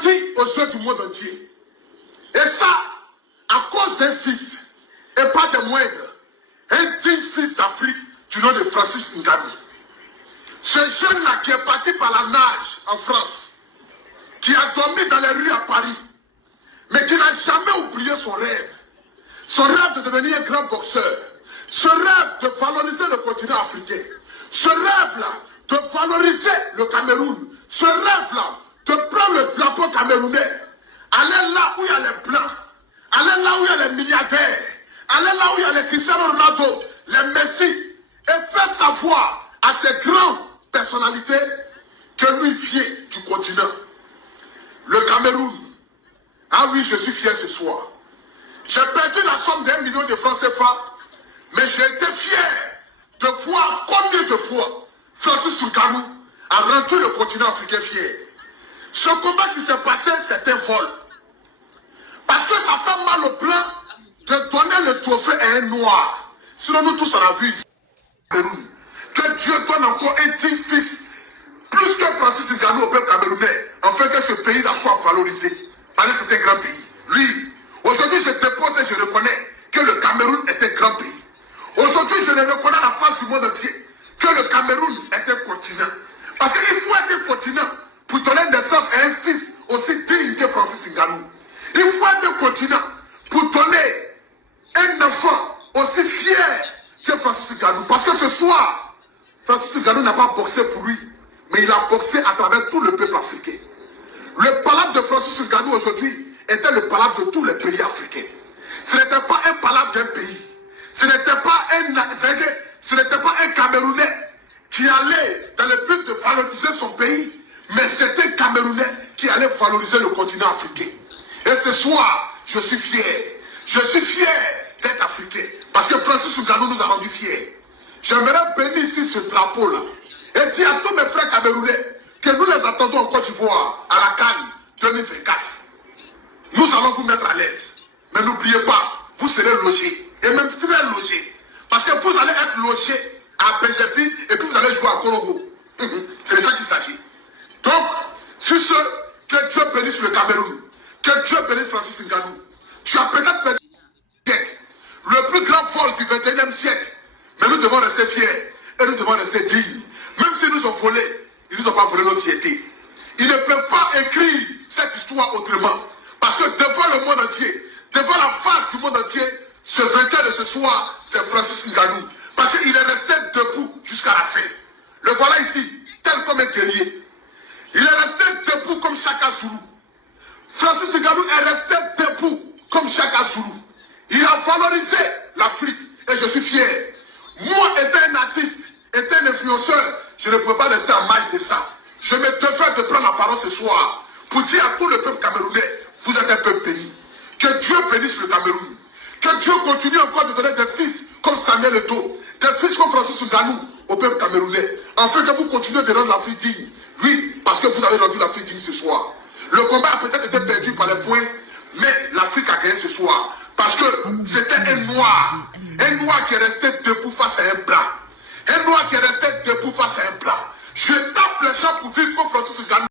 grandi aux yeux du monde entier. Et ça, à cause d'un fils, et pas des moindres, un digne fils d'Afrique du nom de Francis Ngannou. Ce jeune-là qui est parti par la nage en France, qui a dormi dans les rues à Paris, mais qui n'a jamais oublié son rêve. Son rêve de devenir un grand boxeur. Ce rêve de valoriser le continent africain. Ce rêve-là de valoriser le Cameroun. Ce rêve-là de prendre le drapeau camerounais. Aller là où il y a les blancs. Aller là où il y a les milliardaires. Aller là où il y a les Cristiano Ronaldo, les Messi. Et faire savoir à ces grandes personnalités que lui vient du continent. Le Cameroun. Ah oui, je suis fier ce soir. J'ai perdu la somme d'1 million de francs CFA, mais j'ai été fier de voir combien de fois Francis Ngannou a rendu le continent africain fier. Ce combat qui s'est passé, c'est un vol. Parce que ça fait mal au plan de donner le trophée à un noir. Sinon, nous tous, on a vu ici. Que Dieu donne encore un digne fils, plus que Francis Ngannou au peuple camerounais, afin que ce pays-là soit valorisé. Parce que c'est un grand pays. Oui, aujourd'hui, je dépose et je reconnais que le Cameroun est un grand pays. Aujourd'hui, je le reconnais à la face du monde entier que le Cameroun est un continent. Parce qu'il faut être un continent pour donner naissance à un fils aussi digne que Francis Ngannou. Il faut être un continent pour donner un enfant aussi fier que Francis Ngannou. Parce que ce soir, Francis Ngannou n'a pas boxé pour lui, mais il a boxé à travers tout le peuple africain. Le palabre de Francis Ngannou aujourd'hui était le palabre de tous les pays africains. Ce n'était pas un palabre d'un pays. Ce n'était pas un Camerounais qui allait dans le but de valoriser son pays, mais c'était un Camerounais qui allait valoriser le continent africain. Et ce soir, je suis fier. Je suis fier d'être africain. Parce que Francis Ngannou nous a rendus fiers. J'aimerais bénir ici ce drapeau-là et dire à tous mes frères camerounais que nous les attendons en Côte d'Ivoire à la CAN 2024. Nous allons vous mettre à l'aise. Mais n'oubliez pas, vous serez logés. Et même très logés. Parce que vous allez être logés à Béjéfi et puis vous allez jouer à Korogo. C'est de ça qu'il s'agit. Donc, sur ce, que Dieu bénisse le Cameroun. Que Dieu bénisse Francis Ngannou. Tu as peut-être perdu le plus grand vol du 21e siècle. Mais nous devons rester fiers. Et nous devons rester dignes. Même s'ils nous ont volé, ils ne nous ont pas volé notre fierté. Ils ne peuvent pas écrire cette histoire autrement. Parce que devant le monde entier, devant la face du monde entier, ce vainqueur de ce soir, c'est Francis Ngannou. Parce qu'il est resté debout jusqu'à la fin. Le voilà ici, tel comme un guerrier. Il est resté debout comme Chaka Zulu. Francis Ngannou est resté debout comme Chaka Zulu. Il a valorisé l'Afrique et je suis fier. Moi, étant un artiste, étant un influenceur, je ne peux pas rester en marge de ça. Je me devais de prendre la parole ce soir pour dire à tout le peuple camerounais, vous êtes un peuple béni. Que Dieu bénisse le Cameroun. Que Dieu continue encore de donner des fils comme Samuel Eto'o, des fils comme Francis Ngannou au peuple camerounais. Afin que vous continuez de rendre l'Afrique digne. Oui, parce que vous avez rendu l'Afrique digne ce soir. Le combat a peut-être été perdu par les points, mais l'Afrique a gagné ce soir. Parce que c'était un noir qui est resté debout face à un blanc. Un noir qui est resté debout face à un blanc. Je tape les gens pour vivre comme Francis Ngannou.